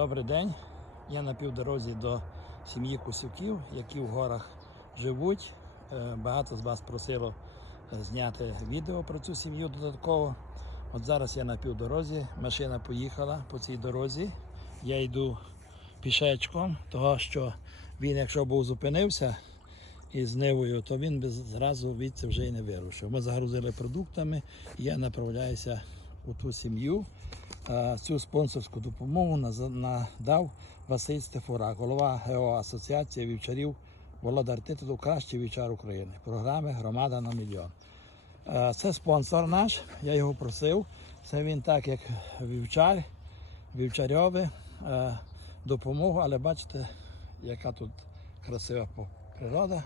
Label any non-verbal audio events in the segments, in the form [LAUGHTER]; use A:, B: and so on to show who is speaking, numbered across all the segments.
A: Добрий день. Я на півдорозі до сім'ї Косюків, які в горах живуть. Е, Багато з вас просило е, зняти відео про цю сім'ю додатково. От зараз я на півдорозі, машина поїхала по цій дорозі. Я йду пішечком, того що він, якщо був зупинився із нивою, то він би зразу відси вже й не вирушив. Ми загрузили продуктами, і я направляюся у ту сім'ю. Е, Цю спонсорську допомогу надав Василь Стефурак, голова ГО Асоціації вівчарів володар титулу Кращий вівчар України. Програми Громада на мільйон. Е, Це спонсор наш, я його просив. Це він так, як вівчар, вівчарьовий, е, допомогу, але бачите, яка тут красива природа,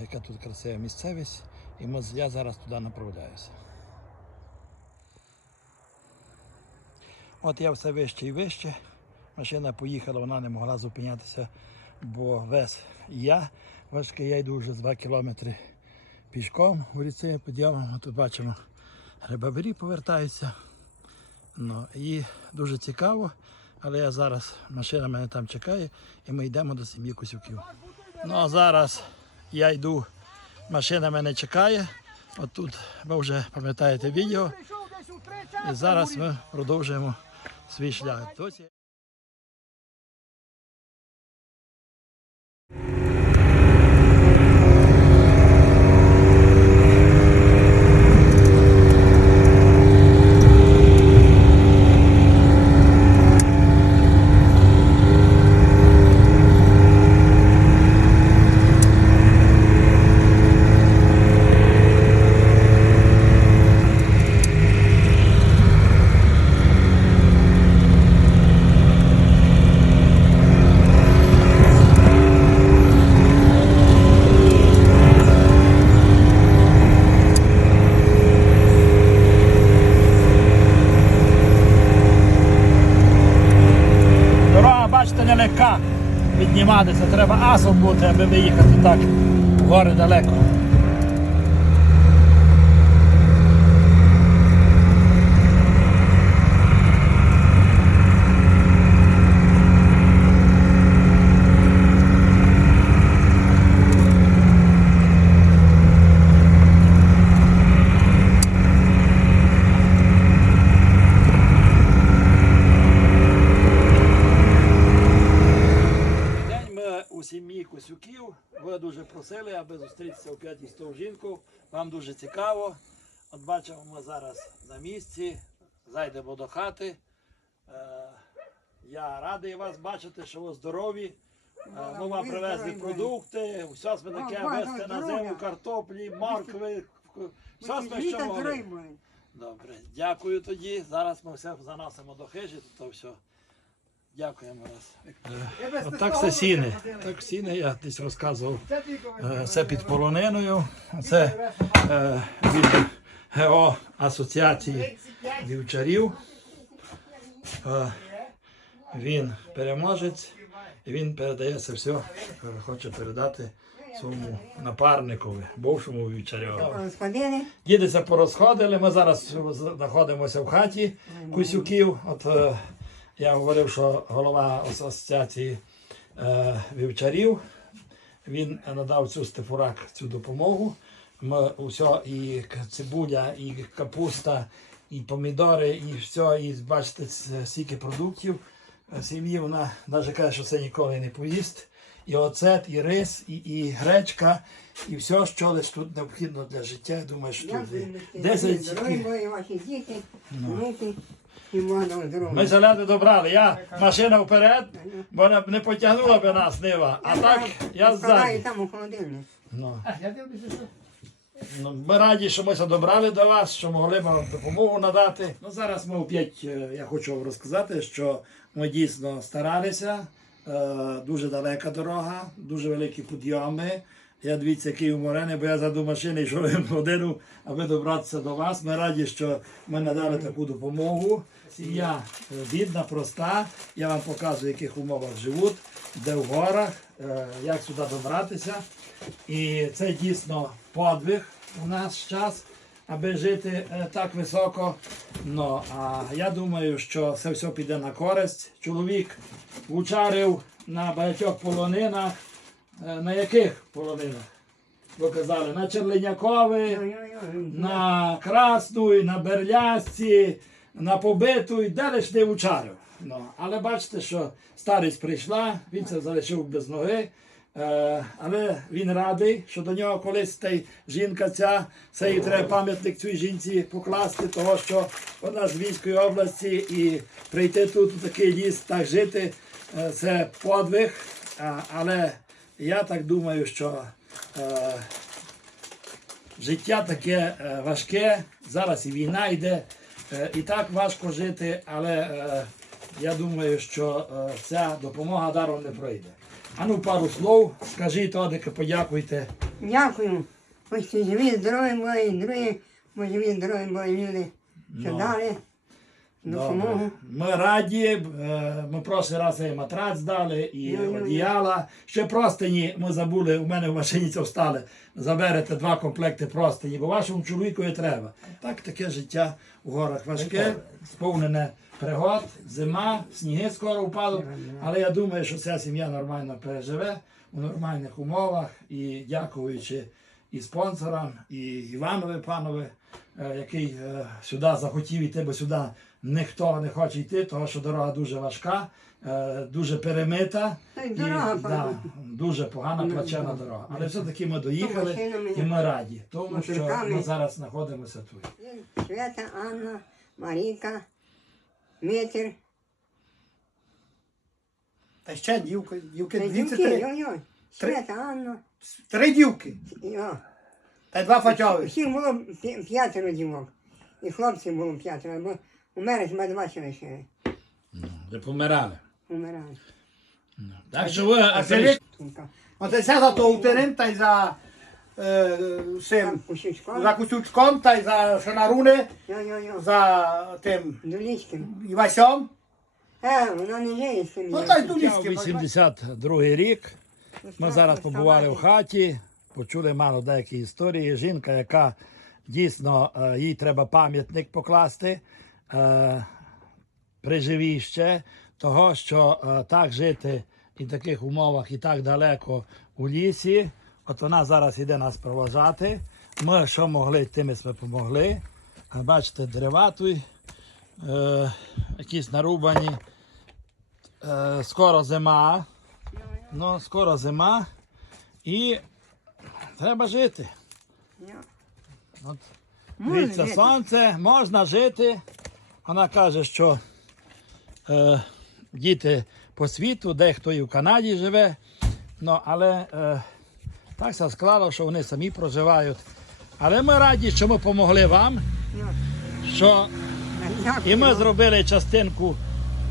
A: яка тут красива місцевість. І я зараз туди направляюся. От я все вище і вище. Машина поїхала, вона не могла зупинятися, бо вес я важкий, я йду вже 2 кілометри пішком в ліцеї підйомом. Тут бачимо, рибабері повертаються. Ну, і дуже цікаво, але я зараз, машина мене там чекає, і ми йдемо до сім'ї Косюків. Ну а зараз я йду, машина мене чекає. От тут ви вже пам'ятаєте відео. І зараз ми продовжуємо свій Підніматися. Треба асом бути, аби виїхати так в гори далеко. День ми у сім'ї Косюків. Ви дуже просили, аби зустрітися опять із тою жінкою. Вам дуже цікаво. От бачимо, ми зараз на місці. Зайдемо до хати. Е, Я радий вас бачити, що ви здорові. Е, Ми вам привезли продукти, все ми таке вести на зиму, картоплі, моркви. Все ми що могли. Добре, дякую тоді. Зараз ми все заносимо до хижі, то все. Дякуємо вас. Отак це сіни. Так сіни, я десь розказував. Е, Це під полониною. Це е, від ГО Асоціації вівчарів. Е, Він переможець і він передає це все, е, хоче передати своєму напарникові, бувшому вівчарю. Дідися порозходили. Ми зараз знаходимося в хаті Кусюків. От е, я говорив, що голова асоціації е, вівчарів. Він надав цю стефурак цю допомогу. Ми усе, і цибуля, і капуста, і помідори, і все, і бачите, стільки продуктів. Сім'ї вона навіть каже, що це ніколи не поїсть. І оцет, і рис, і, і гречка, і все, що лише тут необхідно для життя. Я думаю, що тут є. Десять.
B: Воно
A: Ми заляди добрали. Я машина вперед, бо вона б не потягнула би нас нива. А так я ззаді.
B: холодильник.
A: Ну. Ну, ми раді, що ми добрали до вас, що могли вам допомогу надати. Ну зараз ми опять, е, я хочу вам розказати, що ми дійсно старалися. Е, Дуже далека дорога, дуже великі підйоми. Я дивіться, який уморений, бо я заду машини йшов [LAUGHS] годину, аби добратися до вас. Ми раді, що ми надали таку допомогу. Сім'я е, бідна, проста. Я вам показую, в яких умовах живуть, де в горах, е, як сюди добратися. І це дійсно подвиг у наш час. Аби жити е, так високо. Ну, а я думаю, що це все піде на користь. Чоловік вучарив на багатьох полонинах. Е, На яких полонинах? Ви казали, на Черленякові, на Красну, на Берлясці, на Побиту, де лиш не вчарив. Ну, але бачите, що старість прийшла, він це залишив без ноги. Е, але він радий, що до нього колись та жінка ця, це і треба пам'ятник цій жінці покласти, того що вона з Вінської області і прийти тут у такий ліс, так жити, е, це подвиг. Але я так думаю, що е, життя таке важке. Зараз і війна йде, і так важко жити, але я думаю, що ця допомога даром не пройде. А ну пару слов, скажіть, Адика, подякуйте.
B: Дякую. Ось живі, здорові мої, другі, живі, здорові мої люди, що
A: Ну.
B: Дали допомогу.
A: Ми раді, е, ми прошлий раз і матрац дали, і одіяла. Ще простині ми забули, у мене в машині це встали. Заберете два комплекти простині, бо вашому чоловікові треба. Так таке життя у горах важке, сповнене пригод, зима, сніги скоро впадуть. Але я думаю, що ця сім'я нормально переживе у нормальних умовах і дякуючи і спонсорам, і Іванові панові, е, який е, сюди захотів йти, бо сюди ніхто не хоче йти, тому що дорога дуже важка, е, дуже перемита.
B: Та й
A: І, да, дуже погана
B: Ну,
A: плачена дорога. Але все-таки ми доїхали і ми раді, тому що ми зараз знаходимося тут.
B: Свята, Анна, Марійка, Митер.
C: Та ще дівки, дівки, це
B: дівки,
C: три. Три.
B: Свята, Анна.
C: Три дівки.
B: Йо.
C: Та два фатьови.
B: Всіх було п'я- п'ятеро дівок. І хлопців було п'ятеро, бо умер хіба два ще лишили.
A: Ви помирали.
B: Умирали.
A: Так що ви
C: А селі,
B: Тільки.
C: оце ся за Тоутерин, та й за е,
B: Там
C: за Кусючком, та й за Шанаруни,
B: Йо-йо-йо.
C: за тим
B: Дуліським.
C: Івасьом.
B: Е, вона не жиє з цим.
C: Ну та й
A: Я
C: Дулівським.
A: 82 рік. Ми зараз побували в хаті, почули мало деякі історії. Жінка, яка дійсно е, їй треба пам'ятник покласти е, при живій ще, того, що е, так жити і в таких умовах, і так далеко у лісі. От вона зараз йде нас проважати. Ми що могли, тим ми допомогли. Бачите, дерева тут, якісь нарубані. Скоро зима. Ну, скоро зима. І треба жити. От, дивіться, сонце, можна жити. Вона каже, що е, діти по світу, дехто і в Канаді живе. Ну, але е, так все склало, що вони самі проживають. Але ми раді, що ми допомогли вам, що і ми зробили частинку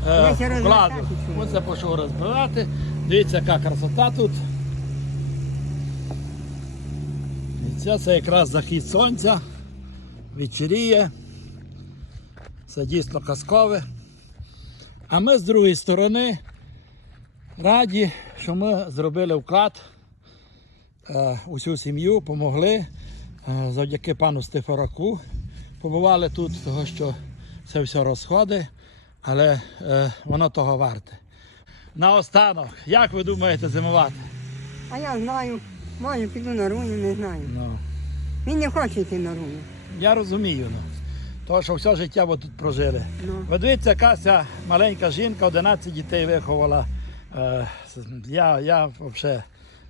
A: е, вкладу. Оце пішов розбирати. Дивіться, яка красота тут. І це, якраз захід сонця, вечеріє. Це дійсно казкове. А ми з другої сторони раді, що ми зробили вклад е, усю сім'ю, помогли е, завдяки пану Стефараку. Побували тут, того що це все розходи, але е, воно того варте. Наостанок, як ви думаєте зимувати?
B: А я знаю, може піду на руні, не знаю.
A: Ну,
B: Він не хоче йти на руні.
A: я розумію, ну. Того, що все життя ви тут прожили.
B: Ну.
A: Ви дивіться, яка ця маленька жінка, 11 дітей виховала. Е, я, я взагалі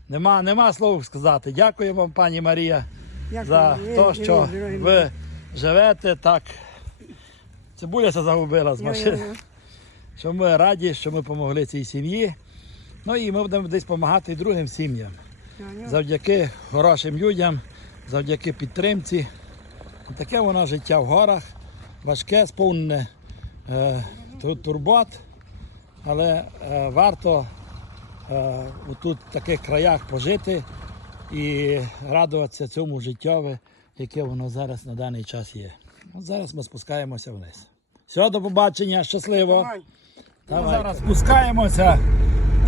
A: нема, нема слов сказати. Дякую вам, пані Марія,
B: Дякую.
A: за
B: Ви
A: те, що
B: здорові.
A: ви живете так. Цибуля це загубила з машини.
B: Йо-йо-йо.
A: Що ми раді, що ми допомогли цій сім'ї. Ну і ми будемо десь допомагати і другим сім'ям. Завдяки хорошим людям, завдяки підтримці. Таке воно життя в горах, важке, сповнене е, турбот, але е, варто е, тут в таких краях пожити і радуватися цьому життєві, яке воно зараз на даний час є. От зараз ми спускаємося вниз. Все, до побачення, щасливо. Ми зараз спускаємося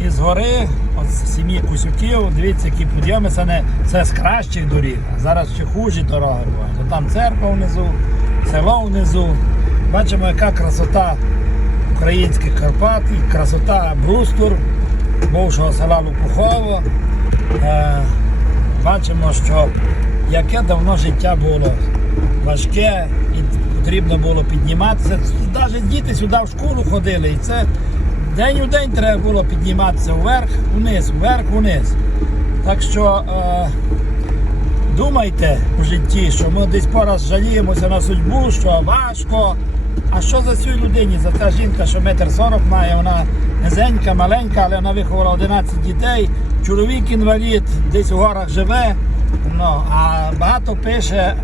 A: І згори, от з сім'ї Кусюків, дивіться, які підйоми, це, не, це з кращих доріг. Зараз ще хужі дороги бувають. Там церква внизу, село внизу. Бачимо, яка красота українських Карпат і красота Брустур, бувшого села Лупухово. Е, бачимо, що яке давно життя було важке і потрібно було підніматися. Навіть діти сюди в школу ходили, і це день у день треба було підніматися вверх, вниз, вверх, вниз. Так що е, думайте у житті, що ми десь пораз жаліємося на судьбу, що важко. А що за цю людині? За та жінка, що метр сорок має, вона низенька, маленька, але вона виховала 11 дітей. Чоловік інвалід, десь у горах живе. Ну, а багато пише,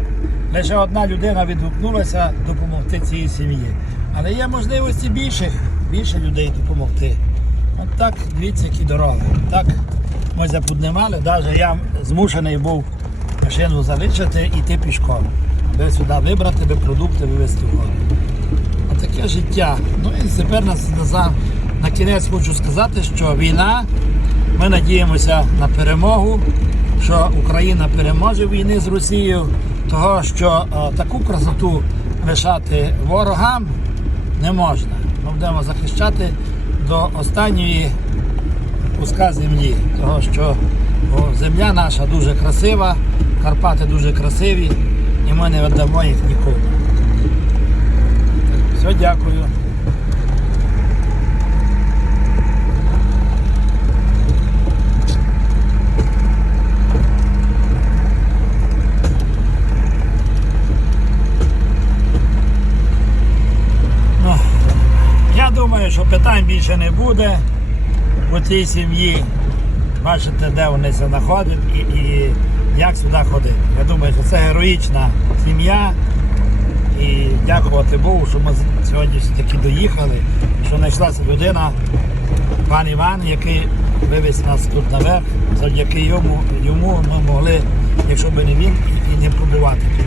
A: лише одна людина відгукнулася допомогти цій сім'ї. Але є можливості більше, більше людей допомогти. От так, дивіться, які дороги. Так ми заподнимали, навіть я змушений був машину залишити і йти пішком. Аби сюди вибрати, аби продукти вивезти в гору. Таке життя. Ну і тепер на, на, на кінець хочу сказати, що війна, ми надіємося на перемогу, що Україна переможе війни з Росією, того що о, таку красоту лишати ворогам не можна. Ми будемо захищати до останньої куска землі. Того що о, земля наша дуже красива, Карпати дуже красиві, і ми не віддамо їх нікому. Все, дякую. Ну, Я думаю, що питань більше не буде у цій сім'ї. Бачите, де вони це знаходять і, і як сюди ходити. Я думаю, що це героїчна сім'я. І дякувати Богу, що ми сьогодні все-таки доїхали, що знайшлася людина, пан Іван, який вивез нас тут наверх. Завдяки йому, йому ми могли, якщо б не він, і, не пробувати тут.